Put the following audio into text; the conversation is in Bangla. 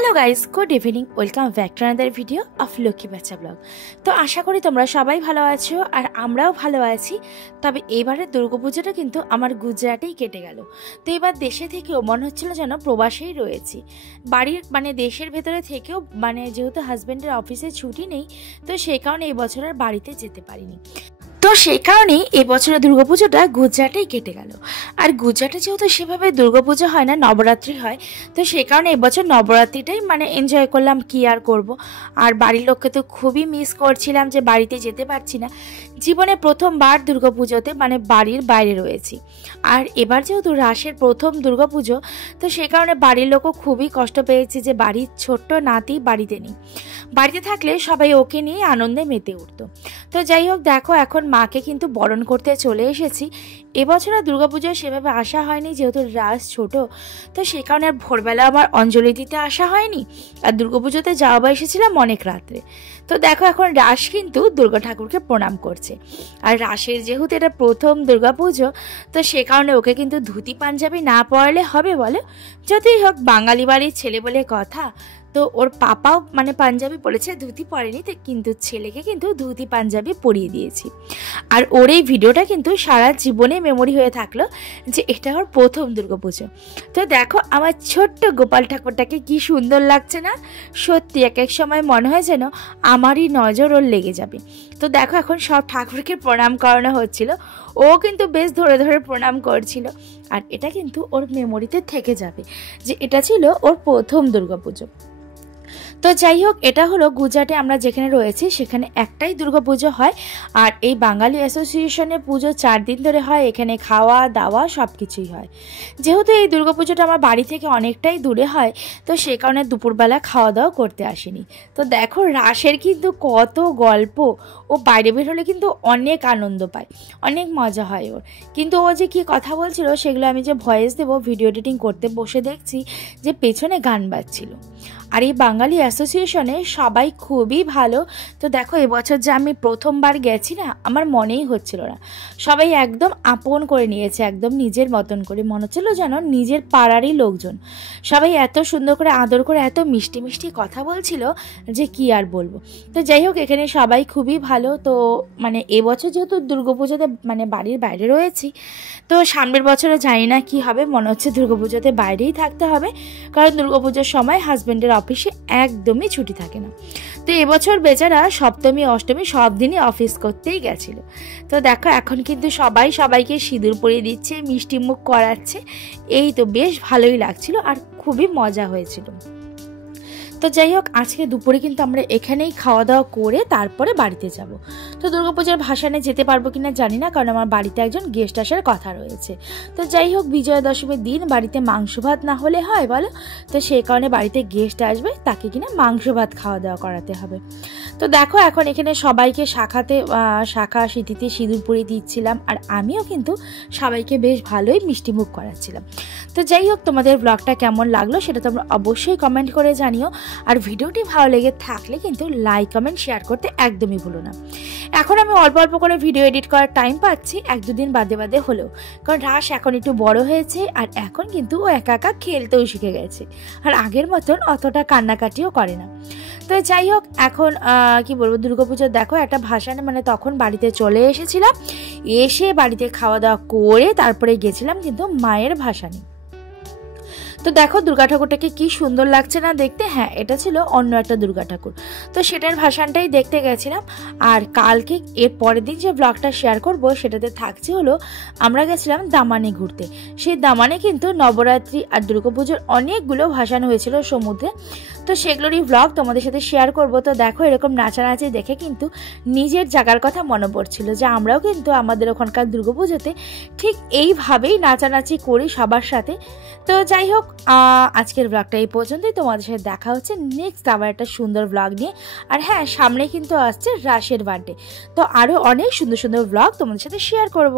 Hello guys, good evening. Welcome back to another video of Lakshmi বাচ্চা ব্লগ। তো আশা করি তোমরা সবাই ভালো আছো আর আমরাও ভালো আছি। তবে এবারের দুর্গাপুজোটা কিন্তু আমার গুজরাটেই কেটে গেল। তো এবার দেশে থেকেও মনে হচ্ছিল যেন প্রবাসেই রয়েছি। বাড়ির দেশের ভেতরে থেকেও যেহেতু হাজব্যান্ডের অফিসে ছুটি নেই, তো সেই কারণে এই বছর আর বাড়িতে যেতে পারিনি। তো সেই কারণেই এবছরের দুর্গাপুজোটা গুজরাটেই কেটে গেল। আর গুজরাটে যেহেতু সেভাবে দুর্গাপুজো হয় না, নবরাত্রি হয়, তো সেই কারণে এবছর নবরাত্রিটাই এনজয় করলাম। কি আর করব। আর বাড়ির লোককে তো খুবই মিস করছিলাম যে বাড়িতে যেতে পারছি না। জীবনে প্রথমবার দুর্গাপুজোতে বাড়ির বাইরে রয়েছি। আর এবার যেহেতু রাসের প্রথম দুর্গাপুজো, তো সেই কারণে বাড়ির লোকও খুবই কষ্ট পেয়েছে যে বাড়ির ছোট্ট নাতি বাড়িতে নেই। বাড়িতে থাকলে সবাই ওকে নিয়ে আনন্দে মেতে উঠতো। তো যাই হোক, দেখো এখন মাকে কিন্তু বরণ করতে চলে এসেছি। এবছর আর দুর্গাপুজোয় সেভাবে আসা হয়নি, যেহেতু রাস ছোট, তো সেই কারণে আর ভোরবেলা আমার অঞ্জলি দিতে আসা হয়নি। আর দুর্গাপুজোতে যাওয়া এসেছিলাম অনেক রাত্রে। তো দেখো এখন রাস কিন্তু দুর্গা ঠাকুরকে প্রণাম করছে। আর রাসের যেহেতু এটা প্রথম দুর্গাপুজো, তো সে কারণে ওকে কিন্তু ধুতি পাঞ্জাবি না পরালে হবে বলে। যতই হোক বাঙালি বাড়ির ছেলে বলে কথা, তো ওর পাপাও পাঞ্জাবি পরেছে, ধুতি পরেনি, তো কিন্তু ছেলেকে কিন্তু ধুতি পাঞ্জাবি পরিয়ে দিয়েছি। আর ওর এই ভিডিওটা কিন্তু সারা জীবনে মেমোরি হয়ে থাকলো যে এটা ওর প্রথম দুর্গাপুজো। তো দেখো আমার ছোট্ট গোপাল ঠাকুরটাকে কি সুন্দর লাগছে না? সত্যি এক এক সময় মনে হয় যেন আমারই নজর ওর লেগে যাবে। তো দেখো এখন সব ঠাকুরকে প্রণাম করানো হচ্ছিল, ও কিন্তু বেশ ধরে ধরে প্রণাম করছিল। আর এটা কিন্তু ওর মেমোরিতে থেকে যাবে যে এটা ছিল ওর প্রথম দুর্গাপুজো। তো যাই হোক, এটা হলো গুজরাটে আমরা যেখানে রয়েছি সেখানে একটাই দুর্গাপুজো হয়। আর এই বাঙালি অ্যাসোসিয়েশনের পুজো 4 দিন ধরে হয়। এখানে খাওয়া দাওয়া সব কিছুই হয়। যেহেতু এই দুর্গাপুজোটা আমার বাড়ি থেকে অনেকটাই দূরে হয়, তো সেই কারণে দুপুরবেলা খাওয়া দাওয়া করতে আসিনি। তো দেখো রাসের কিন্তু কত গল্প। ও বাইরে বের হলে কিন্তু অনেক আনন্দ পায়, অনেক মজা হয় ওর। কিন্তু ও যে কি কথা বলছিল সেগুলো আমি যে ভয়েস দেবো, ভিডিও এডিটিং করতে বসে দেখছি যে পেছনে গান বাজছিল। আর এই বাঙালি অ্যাসোসিয়েশনে সবাই খুবই ভালো। তো দেখো এবছর যে আমি প্রথমবার গেছি না, আমার মনেই হচ্ছিল না। সবাই একদম আপন করে নিয়েছে, একদম নিজের মতন করে, মনে হচ্ছিল যেন নিজের পাড়ারই লোকজন। সবাই এত সুন্দর করে আদর করে এত মিষ্টি মিষ্টি কথা বলছিল যে কি আর বলবো। তো যাই হোক, এখানে সবাই খুবই ভালো। তো এবছর যেহেতু দুর্গাপুজোতে বাড়ির বাইরে রয়েছি, তো সামনের বছরে জানি না কি হবে, মনে হচ্ছে দুর্গাপুজোতে বাইরেই থাকতে হবে, কারণ দুর্গাপুজোর সময় হাজব্যান্ডের অফিসে একদমই ছুটি থাকে না। তো এবছর বেচারা সপ্তমী অষ্টমী সব দিনই অফিস করতেই গেছিল। তো দেখো এখন কিন্তু সবাই সবাইকে সিঁদুর পরিয়ে দিচ্ছে, মিষ্টি মুখ করাচ্ছে। এই তো বেশ ভালোই লাগছিল আর খুবই মজা হয়েছিল। তো যাই হোক, আজকে দুপুরে কিন্তু আমরা এখানেই খাওয়া দাওয়া করে তারপরে বাড়িতে যাব। তো দুর্গাপূজার ভাসানে যেতে পারবো কিনা জানি না, কারণ আমার বাড়িতে একজন গেস্ট আসার কথা রয়েছে। তো যাই হোক, বিজয়া দশমীর দিন বাড়িতে মাংস ভাত না হলে হয় বলো? তো সেই কারণে বাড়িতে গেস্ট আসবে, তাকে কিনা মাংস ভাত খাওয়া দাওয়া করাতে হবে। তো দেখো এখন এখানে সবাইকে শাখা সিঁথিতে সিঁদুর পরিয়ে দিচ্ছিলাম, আর আমিও কিন্তু সবাইকে বেশ ভালোই মিষ্টি মুখ করাচ্ছিলাম। তো যাই হোক, তোমাদের ব্লগটা কেমন লাগলো সেটা তোমরা অবশ্যই কমেন্ট করে জানিও। আর ভিডিওটি ভালো লেগে থাকলে কিন্তু লাইক কমেন্ট শেয়ার করতে একদমই ভুলো না। এখন আমি অল্প অল্প করে ভিডিও এডিট করার টাইম পাচ্ছি, 1-2 দিন বাদে বাদে হলেও, কারণ রাস এখন একটু বড় হয়েছে আর এখন কিন্তু ও একা একা খেলতেও শিখে গেছে। আর আগের মতন অতটা কান্নাকাটিও করে না। তো যাই হোক, এখন কি বলবো, দুর্গাপুজোর দেখো একটা ভাসানে তখন বাড়িতে চলে এসেছিলাম, এসে বাড়িতে খাওয়া দাওয়া করে তারপরে গেছিলাম কিন্তু মায়ের ভাসানে। তো দেখো দুর্গা ঠাকুরটাকে কি সুন্দর লাগছে না দেখতে? হ্যাঁ, এটা ছিল অন্য একটা দুর্গা ঠাকুর। তো সেটার ভাসানটাই দেখতে গেছিলাম। আর কালকে এর পরের দিন যে ব্লগটা শেয়ার করব সেটাতে থাকছে হলো আমরা গেছিলাম দামানে ঘুরতে। সেই দামানে কিন্তু নবরাত্রি আর দুর্গাপুজোর অনেকগুলো ভাসান হয়েছিল সমুদ্রে। তো সেগুলোরই ব্লগ তোমাদের সাথে শেয়ার করব। তো দেখো এরকম নাচানাচি দেখে কিন্তু নিজের জায়গার কথা মনে পড়ছিল যে আমরাও কিন্তু আমাদের ওখানকার দুর্গাপুজোতে ঠিক এইভাবেই নাচানাচি করি সবার সাথে। তো যাই হোক, আজকের ব্লগটা এই পর্যন্তই। তোমাদের সাথে দেখা হচ্ছে নেক্সট আবার একটা সুন্দর ব্লগ নিয়ে। আর হ্যাঁ, সামনে কিন্তু আসছে রাসের বার্থডে, তো আরও অনেক সুন্দর সুন্দর ব্লগ তোমাদের সাথে শেয়ার করব।